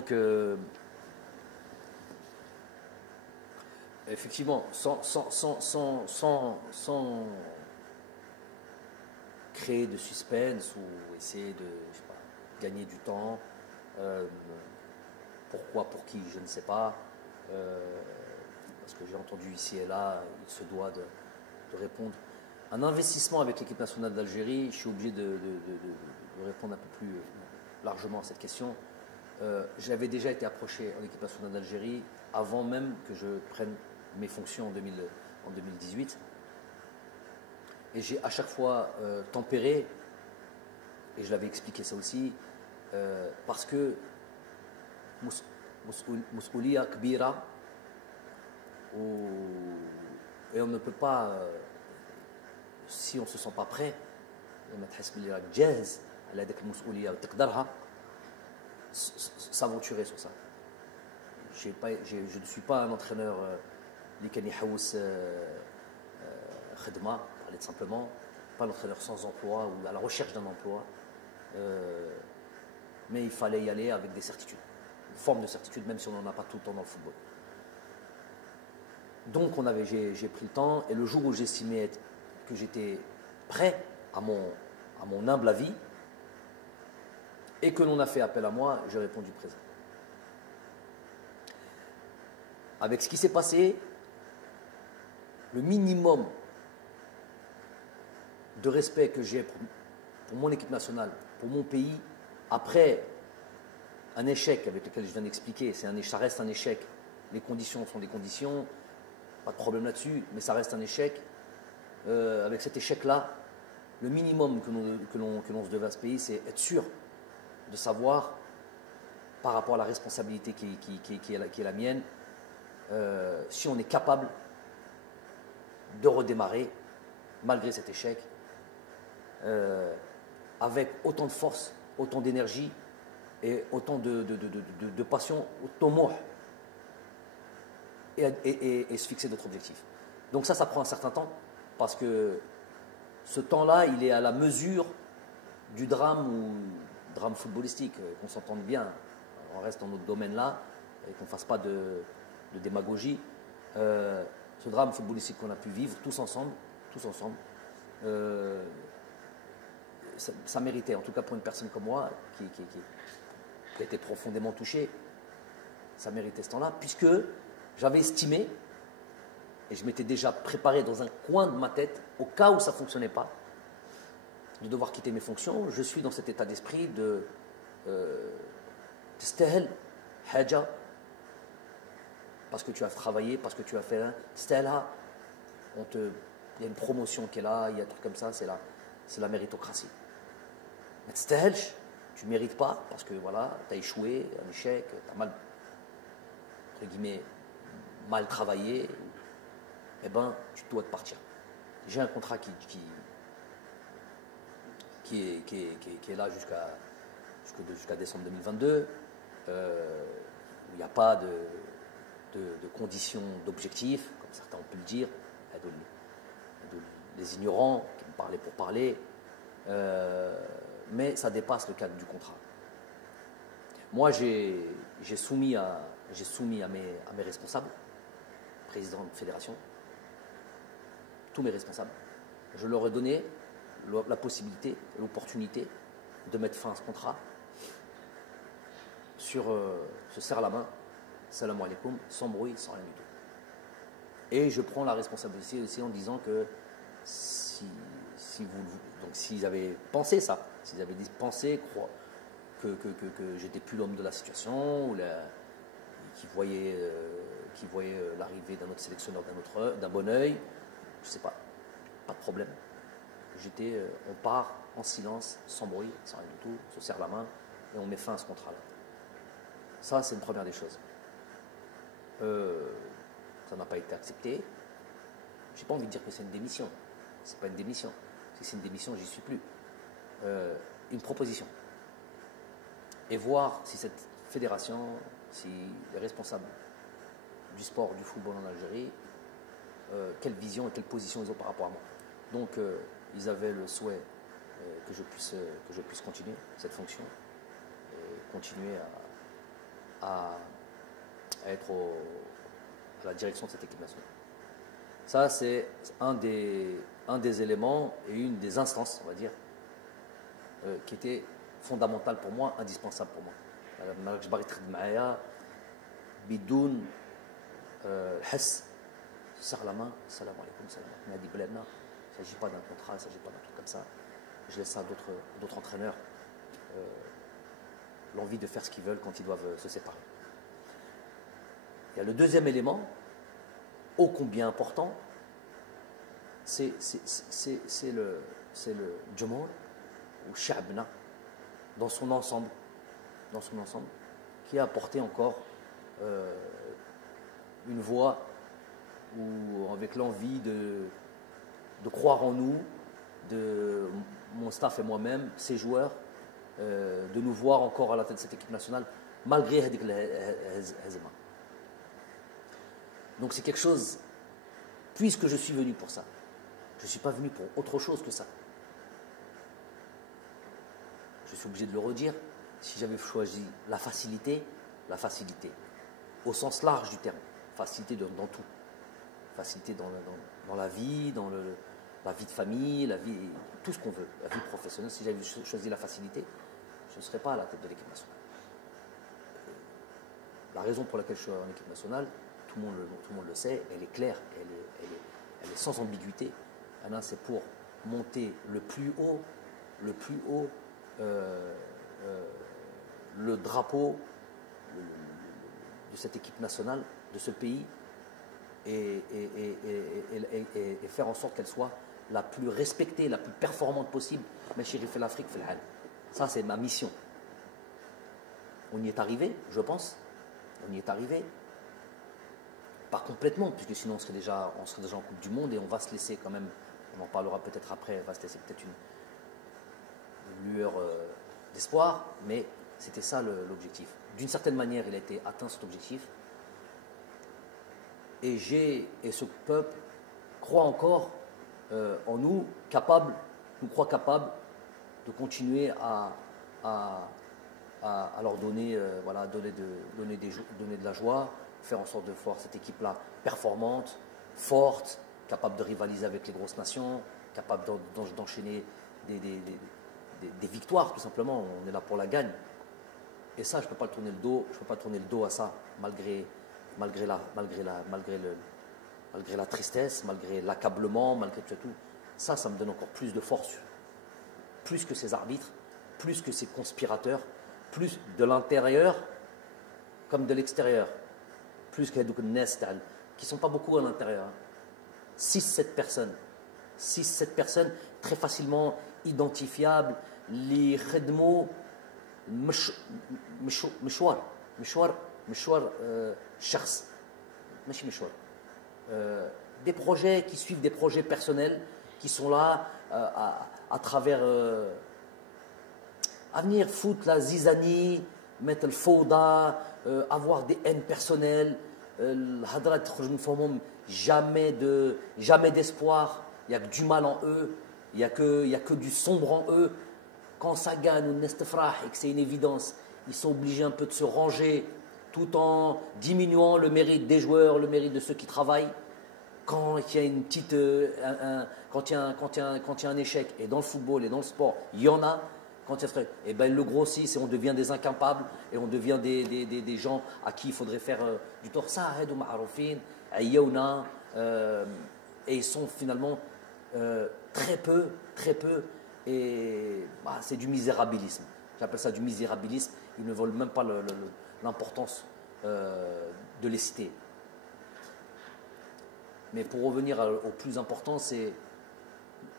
Donc, effectivement, sans créer de suspense ou essayer de, je sais pas, gagner du temps, pourquoi, pour qui, je ne sais pas, parce que j'ai entendu ici et là, il se doit de répondre. Un investissement avec l'équipe nationale d'Algérie, je suis obligé de répondre un peu plus largement à cette question. J'avais déjà été approché en équipe nationale d'Algérie avant même que je prenne mes fonctions en 2018. Et j'ai à chaque fois tempéré, et je l'avais expliqué ça aussi, parce que Mousoulia Kbira, et on ne peut pas, si on ne se sent pas prêt, s'aventurer sur ça. Je ne suis pas un entraîneur Likani Haous Khedma, pour parler simplement, pas un entraîneur sans emploi ou à la recherche d'un emploi, mais il fallait y aller avec des certitudes, une forme de certitude, même si on n'en a pas tout le temps dans le football. Donc j'ai pris le temps, et le jour où j'estimais que j'étais prêt à mon humble avis, et que l'on a fait appel à moi, j'ai répondu présent. Avec ce qui s'est passé, le minimum de respect que j'ai pour mon équipe nationale, pour mon pays, après un échec avec lequel je viens d'expliquer, ça reste un échec, les conditions sont des conditions, pas de problème là-dessus, mais ça reste un échec. Avec cet échec-là, le minimum que l'on se devait à ce pays, c'est être sûr de savoir, par rapport à la responsabilité qui est la mienne, si on est capable de redémarrer, malgré cet échec, avec autant de force, autant d'énergie et autant de passion, autant mort, et se fixer d'autres objectifs. Donc ça prend un certain temps, parce que ce temps-là, il est à la mesure du drame footballistique, qu'on s'entende bien, on reste dans notre domaine-là, et qu'on ne fasse pas de démagogie. Ce drame footballistique qu'on a pu vivre tous ensemble, ça méritait, en tout cas pour une personne comme moi, qui a été profondément touchée, ça méritait ce temps-là, puisque j'avais estimé, et je m'étais déjà préparé dans un coin de ma tête, au cas où ça ne fonctionnait pas, de devoir quitter mes fonctions. Je suis dans cet état d'esprit de تستاهل حاجة parce que tu as travaillé, parce que tu as fait un تستاهلها. Il y a une promotion qui est là, il y a un truc comme ça, c'est la méritocratie. Mais تستاهلش, tu ne mérites pas, parce que voilà, tu as échoué, un échec, tu as mal, entre guillemets, mal travaillé, eh ben, tu dois te partir. J'ai un contrat qui est là jusqu'à décembre 2022, où il n'y a pas de conditions d'objectifs, comme certains ont pu le dire, les ignorants qui me parlaient pour parler, mais ça dépasse le cadre du contrat. Moi, j'ai soumis à mes responsables, président de fédération, tous mes responsables, je leur ai donné la possibilité, l'opportunité de mettre fin à ce contrat sur se serre la main, salam alaikum, sans bruit, sans rien du tout. Et je prends la responsabilité aussi en disant que s'ils avaient pensé ça, s'ils avaient pensé que j'étais plus l'homme de la situation, ou qui voyaient l'arrivée d'un autre sélectionneur d'un bon oeil, je ne sais pas de problème. On part en silence, sans bruit, sans rien du tout, on se serre la main et on met fin à ce contrat-là. Ça, c'est une première des choses. Ça n'a pas été accepté. Je n'ai pas envie de dire que c'est une démission. Ce n'est pas une démission. Si c'est une démission, j'y suis plus. Une proposition. Et voir si cette fédération, si les responsables du sport, du football en Algérie, quelle vision et quelle position ils ont par rapport à moi. Donc, ils avaient le souhait que je puisse continuer cette fonction, et continuer à être à la direction de cette équipe nationale. Ça, c'est un des éléments et une des instances, on va dire, qui était fondamentale pour moi, indispensable pour moi. Je باغي تخدم معايا بدون الحس serre la main, salam alaikum, salam alaikum. Il ne s'agit pas d'un contrat, il ne s'agit pas d'un truc comme ça. Je laisse ça à d'autres entraîneurs, l'envie de faire ce qu'ils veulent quand ils doivent se séparer. Il y a le deuxième élément, ô combien important, c'est le Jumhur ou Sha'bna dans son ensemble, qui a apporté encore une voix ou avec l'envie de croire en nous, de mon staff et moi-même, ces joueurs, de nous voir encore à la tête de cette équipe nationale, malgré Hadik Hazema. Donc c'est quelque chose, puisque je suis venu pour ça, je ne suis pas venu pour autre chose que ça. Je suis obligé de le redire, si j'avais choisi la facilité, au sens large du terme, facilité dans tout. Facilité dans la vie, la vie de famille, la vie, tout ce qu'on veut, la vie professionnelle. Si j'avais choisi la facilité, je ne serais pas à la tête de l'équipe nationale. La raison pour laquelle je suis en équipe nationale, tout le monde le sait, elle est claire, elle est sans ambiguïté. C'est pour monter le plus haut le drapeau de cette équipe nationale, de ce pays, et faire en sorte qu'elle soit la plus respectée, la plus performante possible. Mais chéri fait l'Afrique, fait le hal. Ça, c'est ma mission. On y est arrivé, je pense. On y est arrivé. Pas complètement, puisque sinon on serait déjà en Coupe du Monde et on va se laisser quand même, on en parlera peut-être après, on va se laisser peut-être une lueur d'espoir, mais c'était ça l'objectif. D'une certaine manière, il a été atteint cet objectif. Et ce peuple croit encore en nous, nous croit capables de continuer à leur donner, donner de la joie, faire en sorte de voir cette équipe-là performante, forte, capable de rivaliser avec les grosses nations, capable d'enchaîner des victoires, tout simplement. On est là pour la gagne. Et ça, je ne peux pas tourner le dos à ça, malgré la tristesse, malgré l'accablement, malgré tout. Ça me donne encore plus de force. Plus que ces arbitres, plus que ces conspirateurs, plus de l'intérieur comme de l'extérieur. Plus que les Nest, qui ne sont pas beaucoup à l'intérieur. 6-7 personnes. 6-7 personnes très facilement identifiables. Les khedmo, مشوار شخص ماشي مشوار des projets qui suivent des projets personnels qui sont là à travers à venir foutre la zizanie, mettre le fauda, avoir des haines personnelles, jamais d'espoir, il n'y a que du mal en eux, il n'y a que du sombre en eux. Quand ça gagne ou nestefrah et que c'est une évidence, ils sont obligés un peu de se ranger tout en diminuant le mérite des joueurs, le mérite de ceux qui travaillent. Quand il y a une petite, quand il y a un échec, et dans le football et dans le sport, il y en a, quand il y a et ben, ils le grossissent et on devient des incapables et on devient des gens à qui il faudrait faire du tort. Ça, et ils sont finalement très peu, et c'est du misérabilisme. J'appelle ça du misérabilisme. Ils ne veulent même pas l'importance de les citer. Mais pour revenir au plus important, c'est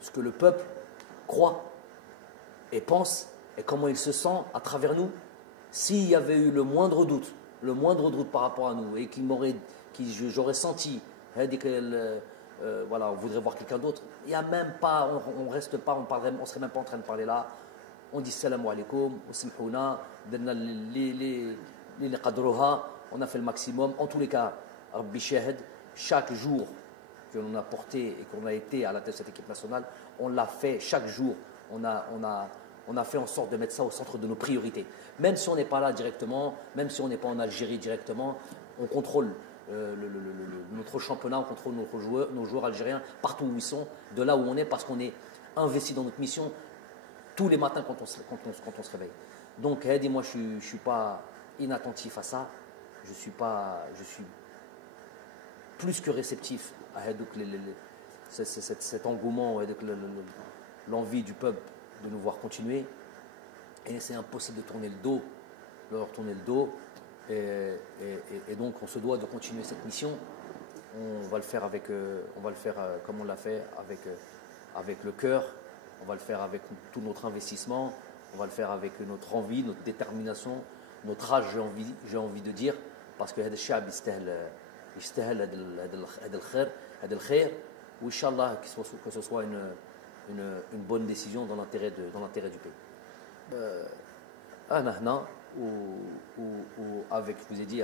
ce que le peuple croit et pense et comment il se sent à travers nous. S'il y avait eu le moindre doute par rapport à nous et j'aurais senti voilà, on voudrait voir quelqu'un d'autre, il n'y a même pas, on reste pas, on serait même pas en train de parler là. On dit salam alaikum, on a fait le maximum. En tous les cas, Rabbi Shahid, chaque jour que l'on a porté et qu'on a été à la tête de cette équipe nationale, on l'a fait chaque jour. On a on a fait en sorte de mettre ça au centre de nos priorités. Même si on n'est pas là directement, même si on n'est pas en Algérie directement, on contrôle notre championnat, on contrôle nos joueurs algériens partout où ils sont, de là où on est, parce qu'on est investi dans notre mission tous les matins quand on se réveille. Donc, moi, je ne suis pas inattentif à ça. Je suis plus que réceptif à cet engouement, l'envie du peuple de nous voir continuer. Et c'est impossible de leur tourner le dos. Et donc, on se doit de continuer cette mission. On va le faire comme on l'a fait, avec le cœur. On va le faire avec tout notre investissement. On va le faire avec notre envie, notre détermination, notre âge, j'ai envie de dire, parce que هذا الشعب يستاهل هذا الخير. وإنشالله que ce soit une bonne décision dans l'intérêt du pays. أنا هنا avec, je vous ai dit,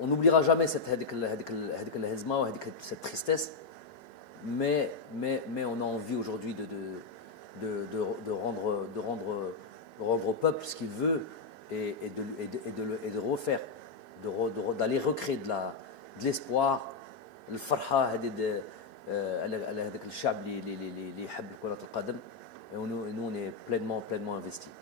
on n'oubliera jamais cette tristesse, mais on a envie aujourd'hui de rendre au peuple ce qu'il veut et de refaire, d'aller recréer de l'espoir, الفرحة هذه على هذاك الشعب اللي يحب كرة القدم. Et nous on est pleinement investis.